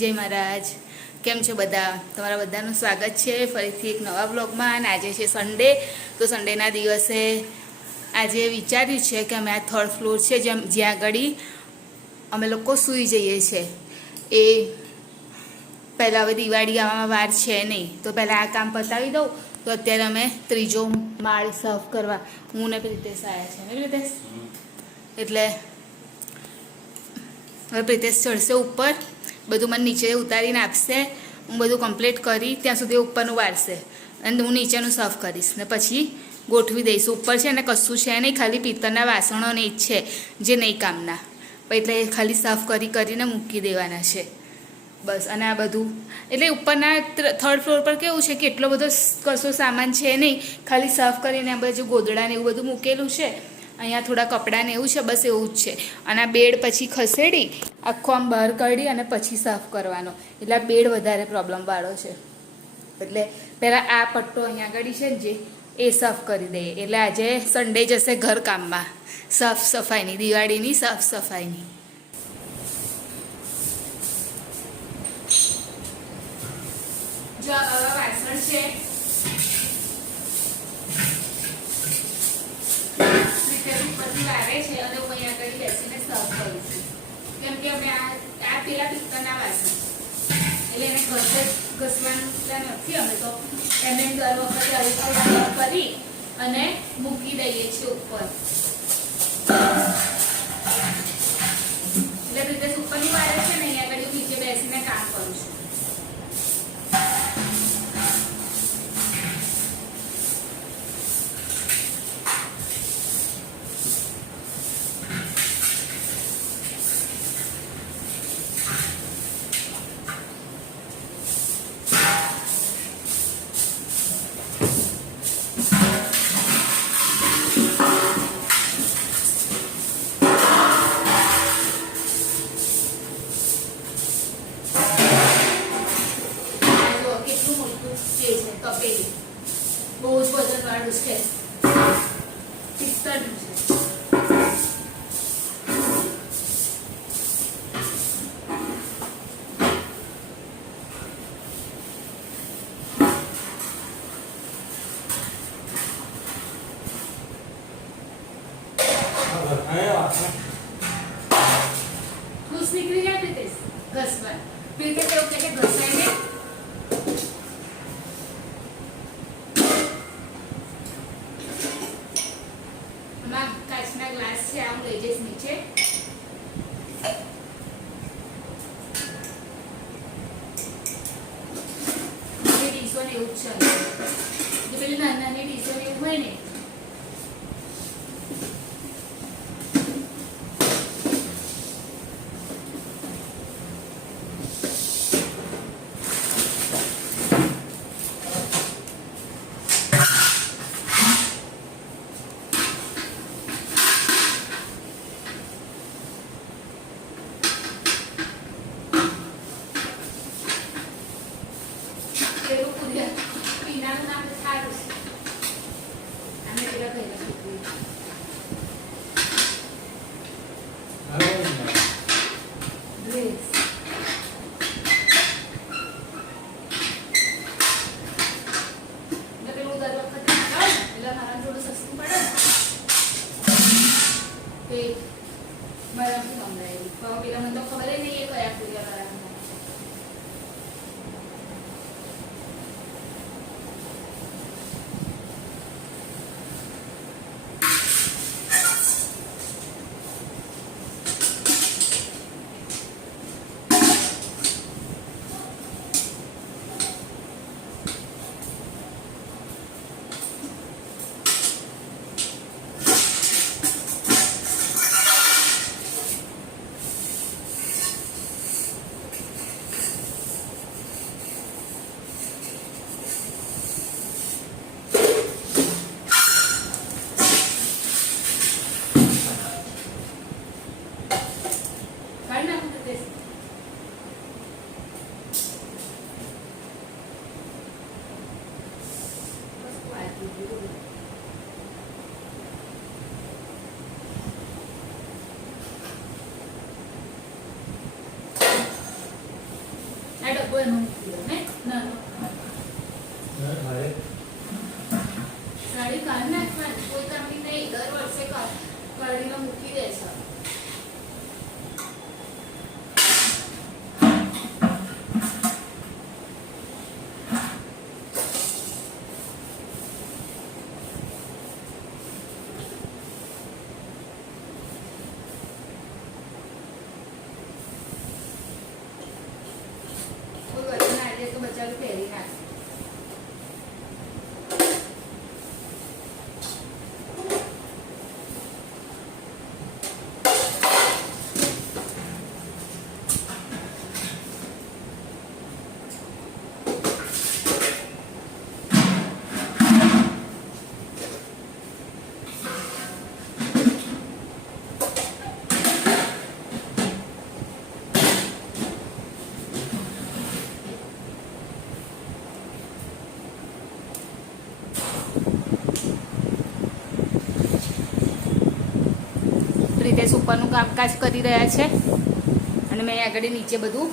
જય મહારાજ. કેમ છો બધા? તમારા બધાનું સ્વાગત છે ફરીથી એક નવા બ્લોગમાં. અને આજે છે સન્ડે, તો સન્ડેના દિવસે આજે વિચાર્યું છે કે અમે આ થર્ડ ફ્લોર છે જ્યાં આગળ અમે લોકો સૂઈ જઈએ છીએ. એ પહેલાં હવે દિવાળી આવવામાં વાર છે નહીં, તો પહેલાં આ કામ પતાવી દઉં. તો અત્યારે અમે ત્રીજો માળ સાફ કરવા હું ને પ્રિતેશ આવ્યા છે ને પ્રિતેશ, એટલે હવે પ્રિતેશ ચડશે ઉપર, બધું મને નીચે ઉતારીને આપશે. હું બધું કમ્પ્લીટ કરી ત્યાં સુધી ઉપરનું વાળશે અને હું નીચેનું સાફ કરીશ ને પછી ગોઠવી દઈશ. ઉપર છે ને કશું છે નહીં, ખાલી પિત્તળના વાસણો ને જ છે જે નહીં કામના, એટલે ખાલી સાફ કરીને મૂકી દેવાના છે બસ. અને આ બધું એટલે ઉપરના થર્ડ ફ્લોર પર કેવું છે કે એટલો બધો કશો સામાન છે નહીં, ખાલી સાફ કરીને આ બધું ગોદડા ને એવું બધું મૂકેલું છે. અહીંયા થોડા કપડાં ને એવું છે, બસ એવું જ છે. અને આ બેડ પછી ખસેડી આખો આમ બહાર કાઢી અને પછી સાફ કરવાનો, એટલે આ બેડ વધારે પ્રોબ્લેમવાળો છે. એટલે પહેલાં આ પટ્ટો અહીંયા આગળ છે ને જે એ સાફ કરી દઈએ. એટલે આજે સન્ડે જશે ઘર કામમાં, સાફ સફાઈની, દિવાળીની સાફ સફાઈની. જો આવા વાસણ છે પછી વારે છે અને હું અહીંયા આગળ બેસીને સાફ કરું છું, કેમ કે અમે આ પેલા પિત્તળના વાસણ એટલે એને ઘસવાનું નથી. અમે તો એને દર વખતે હલકા કરી અને મૂકી દઈએ છીએ ઉપર. એટલે રીતે ઉપરની વારે છે ને અહીંયા આગળ નીચે બેસીને કામ કરું છું. બહુ જ વજનવાળું છે, પિત્તળનું છે. ખુશ નીકળી જાય પ્રિતેશ ઘસવા. પ્રિતેશ એવું કે ઘસાય ને કાચના ગ્લાસ છે, આમ લઈ જઈશ નીચે. ડીશો ને એવું જ છે, પેલી નાની નાની ડીશો ને એવું હોય ને પીનાનું નામ સારું છે. સાડી કાઢ નાખવાની કોઈ કામની નહીં, દર વર્ષે કાઢીને મૂકી દે છે. કોઈ વજન આજે તો બચારું પહેરી નાખે. પ્રિતેશ ઉપરનું કામકાજ કરી રહ્યા છે અને મેં આગળ નીચે બધું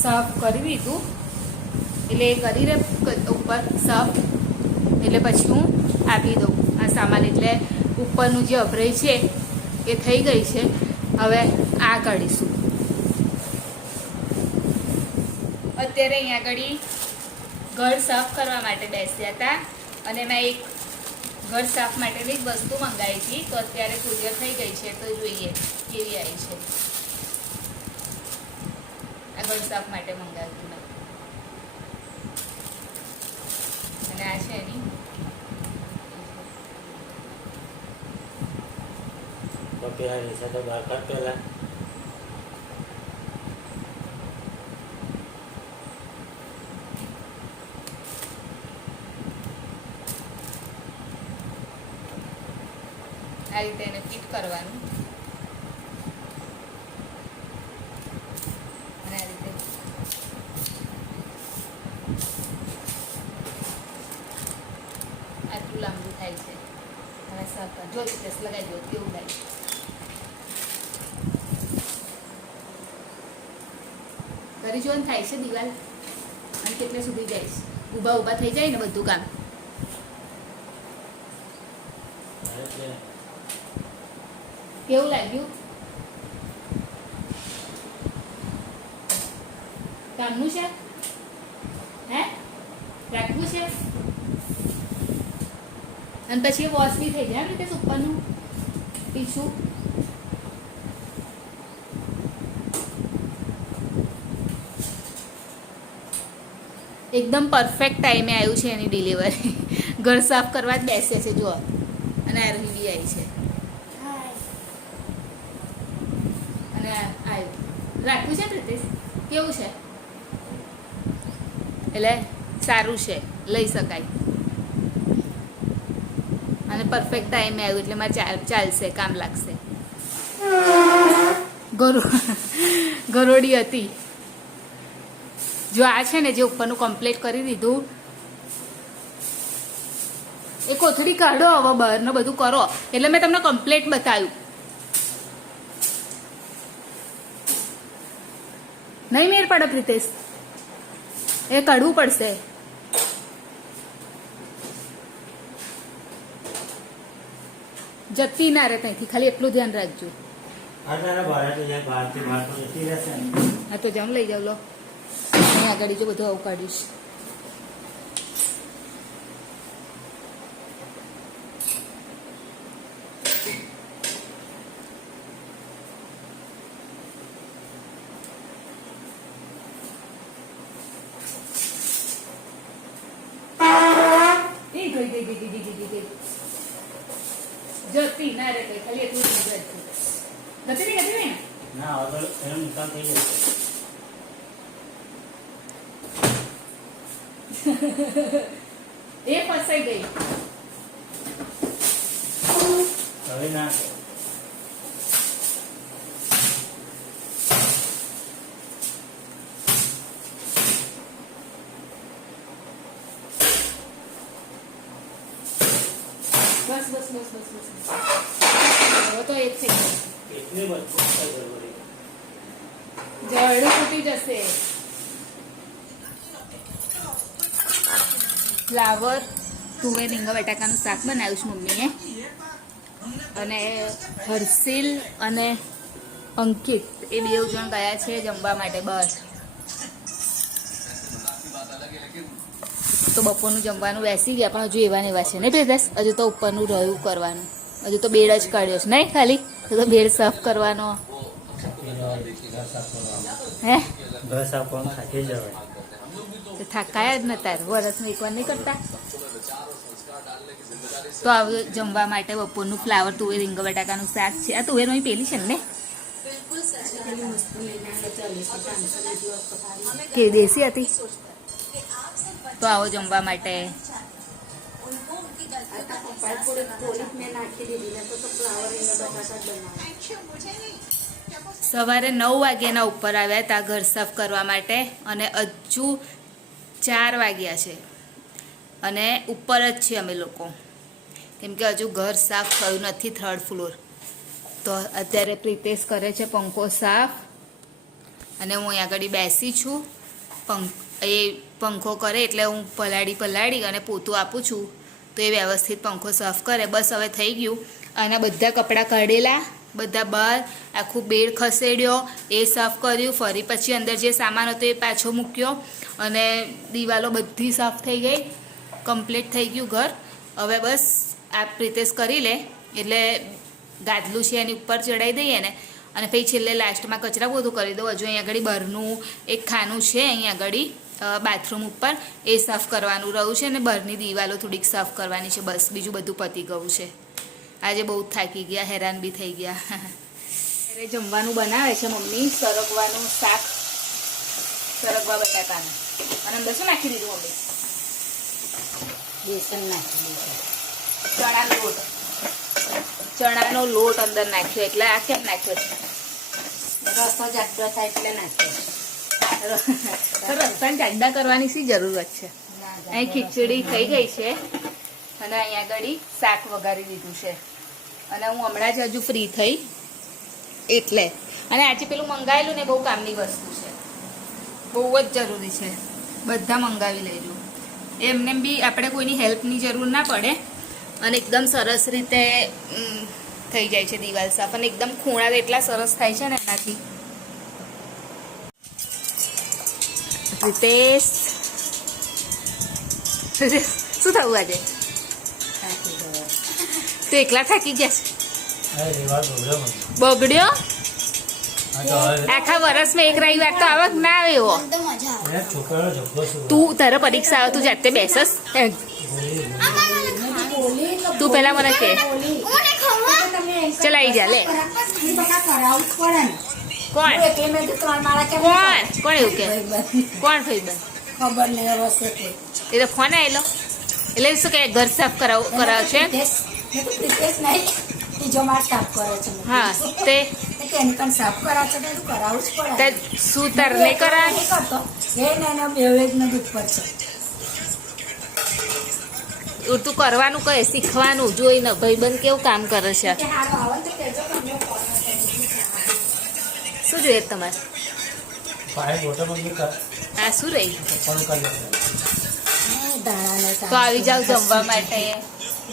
સાફ કરી દીધું. એટલે એ કરી રહે ઉપર સાફ, એટલે પછી હું આપી દઉં આ સામાન. એટલે ઉપરનું જે અભરાઈ છે એ થઈ ગઈ છે. હવે આ કાઢીશું. અત્યારે અહીંયા આગળ ઘર સાફ કરવા માટે બેસ્યા હતા અને મેં એક ઘર સાફ માટેની એક વસ્તુ મંગાવી હતી, તો અત્યારે કુરિયર થઈ ગઈ છે. તો જોઈએ કેવી આવી છે. આ ઘર સાફ માટે મંગાવ્યું મેં અને આ છે એની આ રીતે એને ફિટ કરવાનું અને આ રીતે આટલું લાંબુ થાય છે. હવે સાફ જો ટેસ લગાવી દો કેવું લાગે. કરી જોવાનું થાય છે દિવાલ અને કેટલે સુધી જાય છે. ઊભા ઊભા થઈ જાય ને બધું કામ. કેવું લાગ્યું? કામનું છે? હે રાખવું છે? અને પછી એ વોશ બી થઈ જાય રીતે ઉપરનું ટીશું. એકદમ પરફેક્ટ ટાઈમે આવ્યું છે એની ડિલિવરી. ઘર સાફ કરવા જ બેસે છે જો. અને આરવી બી આવી છે અને આવ્યું. રાખવું છે પ્રિતેશ? કેવું છે? એટલે સારું છે, લઈ શકાય અને પરફેક્ટ ટાઈમે આવ્યું એટલે મારે ચાલશે, કામ લાગશે. ગરોડી હતી જો. આ છે ને જે ઉપરનું કમ્પ્લીટ કરી દીધું. એ કોથળી કાઢો હવે બહારનું બધું કરો એટલે મેં તમને કમ્પ્લીટ બતાવ્યું. નહીં મેર પડે પ્રિતેશ, એ કાઢવું પડશે. જતી ના રહે ત્યાંથી, ખાલી એટલું ધ્યાન રાખજો. હા તો જાઉં લઈ જાવ. લો અહીં આગળ જો બધું આવું કાઢીશ. જતી ના રે ખાલી એટલું જ ગતી નહીં ના એનો નિકાલ થઈ જાય. એ ફસાઈ ગઈ હવે ના. બસ બસ બસ બસ બસ હવે તો એક થઈ ગયું. એટલી મજબૂત જડું તૂટી જશે. ફ્લાવર તુવેર રીંગણ બટાકાનું શાક બનાવ્યું છે મમ્મીએ. અને હર્ષિલ અને અંકિત એ 2 જણ ગયા છે જમવા માટે બસ. તો બપોરનું જમવાનું બેસી ગયા પણ હજુ એવા ને એવા છે ને પ્રિતેશ. હજુ તો ઉપરનું રહ્યું કરવાનું. હજુ તો બેડ જ કાઢ્યો છે નહીં ખાલી. તો બેડ સાફ કરવાનો. હે ઘર સાફ કરવાનું થાકી જવાય. થાકાયા જ નતા વરસમાં એકવાર નહીં કરતા. તો હવે જમવા માટે બપોરનું ફ્લાવર તુવેર રીંગણ બટાકાનું શાક છે. આ તુવેર પેલી છે ને કે દેશી હતી. તો આવો જમવા માટે. સવારે 9 વાગ્યાના ઉપર આવ્યા હતા ઘર સાફ કરવા માટે અને હજુ 4 વાગ્યા છે અને ઉપર જ છીએ અમે લોકો કેમ કે હજુ ઘર સાફ થયું નથી 3rd ફ્લોર. તો અત્યારે પ્રિતેશ કરે છે પંખો સાફ અને હું અહીંયા આગળ બેસી છું. પંખો કરે એટલે હું પલાળી અને પોતું આપું છું તો એ વ્યવસ્થિત પંખો સાફ કરે. બસ હવે થઈ ગયું. અને બધા કપડાં કાઢેલા બધા બહાર આખું બેડ ખસેડ્યો એ સાફ કર્યું. ફરી પછી અંદર જે સામાન હતો એ પાછો મૂક્યો અને દિવાલો બધી સાફ થઈ ગઈ. કમ્પ્લીટ થઈ ગયું ઘર. હવે બસ આ પ્રિતેશ કરી લે એટલે ગાદલું છે એની ઉપર ચડાવી દઈએ ને અને પછી છેલ્લે લાસ્ટમાં કચરા બધું કરી દઉં. હજુ અહીંયા આગળ બહારનું એક ખાનું છે અહીંયા આગળ બાથરૂમ ઉપર એ સાફ કરવાનું રહ્યું છે અને બહારની દિવાલો થોડીક સાફ કરવાની છે. બસ બીજું બધું પતી ગયું છે. આજે બહુ થાકી ગયા હેરાન બી થઈ ગયા. ત્યારે જમવાનું બનાવે છે મમ્મી સરગવાનું શાક સરગવા બટાકાનું અને અંદર શું નાખી દીધું મમ્મી? બેસન નાખી દીધું. ચણાનો લોટ અંદર નાખ્યો એટલે આ કેમ નાખ્યો છે? રસો જાડો થાય એટલે નાખ્યો. રસ્તાને જાડા કરવાની શી જરૂરત છે? અહીં ખીચડી થઈ ગઈ છે અને અહીંયા આગળ શાક વઘારી દીધું છે અને હું હમણાં જ હજુ ફ્રી થઈ એટલે. અને આજે પેલું મંગાવેલું ને બહુ કામની વસ્તુ છે, બહુ જ જરૂરી છે. બધા મંગાવી લેજો. એમને બી આપણે કોઈની હેલ્પની જરૂર ના પડે અને એકદમ સરસ રીતે થઈ જાય છે દિવાલ સાફ અને એકદમ ખૂણા એટલા સરસ થાય છે ને એનાથી. પ્રિતેશ શું થયું આજે? તો એકલા થાકી ગયા છે? બગડ્યો? આખા વર્ષમાં એક રવિવાર તો આવક ના આવે એવો. તું તારા પરીક્ષા આવે તું જાતે બેસસ? તું પેલા મને કે ચલાઈ જા લે. કોણ એવું કે? કોણ ભાઈબંધ? ખબર નહીં હશે કોઈ. એ તો ફોન આવેલો એટલે શું કે ઘર સાફ કરાવશે? બીજો માર સાફ કરે છે. હા તે તેની પણ સાફ કરાવે છે તો કરાવવું જ પડે. શું તાર નહીં કરાવે? નહીં કરતો એ ને બેવેજના દૂધ પર છે. તું કરવાનું કહે શીખવાનું જોઈને ભાઈબંધ કેવું કામ કરે છે. શું જોઈએ તમારે? હા શું રહી? તો આવી જાવ જમવા માટે.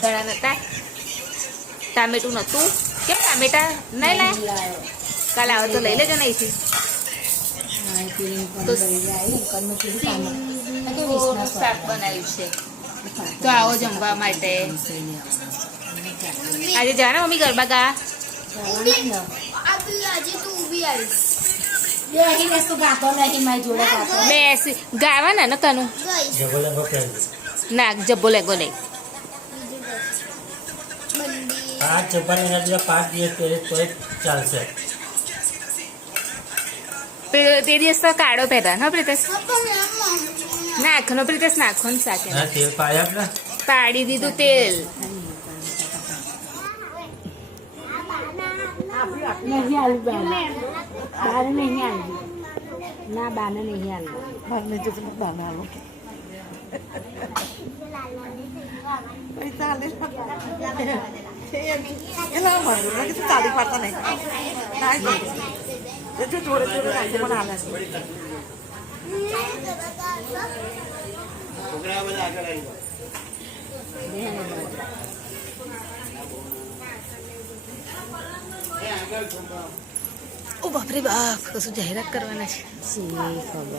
ઘણા નતા? ટામેટું નતું? કેમ ટામેટા નહીં લાય? કાલે આવે તો લઈ લેજો ને અહીંથી. શાક બનાવ્યું છે તો આવો જમવા માટે. આજે જાણે મમ્મી ગરબા ગા? બેસી ગાવાના ને કનું ના જબ્બો લેગો નહીં. 5 દિવસ પહેલે તો ચાલશે. તે દિવસ તો કાળો પહેરા હા પ્રિતેશ? નાખનો પ્રિતેશ નાખો ને સાથે તેલ પાડ્યા પાડી દીધું તેલ. નહીં આલુ બાર નહીં આલુ ના બાને નહીં આલુ બાને જો બાને આલુ પૈસા આલે એલા મારું લાગે તો તાળી પાડતા નહીં ના જો જોડે જોડે રાખે પણ આલે છોકરા બધા આગળ આવી ઓ બાપરે બાપ, કશું જાહેરાત કરવાના છે. ખબર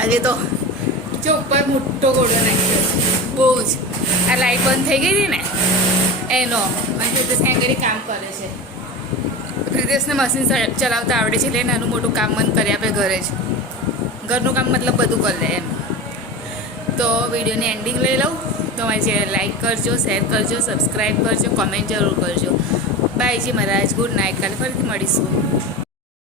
આજે તો જો ઉપર મોટો ગોળો નાખ્યો છે. બહુ જ. આ લાઈટ બંધ થઈ ગઈ હતી ને એનો અને પ્રિતેશ એંગડી કામ કરે છે. પ્રિતેશને મશીન ચલાવતા આવડે છે એટલે નાનું મોટું કામ બંધ કરી આપે ઘરે જ. ઘરનું કામ મતલબ બધું કરી લે એમ. તો વિડીયોની એન્ડિંગ લઈ લઉં. તમારી ચેનલ લાઈક કરજો, શેર કરજો, સબસ્ક્રાઈબ કરજો, કોમેન્ટ જરૂર કરજો. બાય જી મહારાજ, ગુડ નાઇટ. કાલે ફરીથી મળીશું.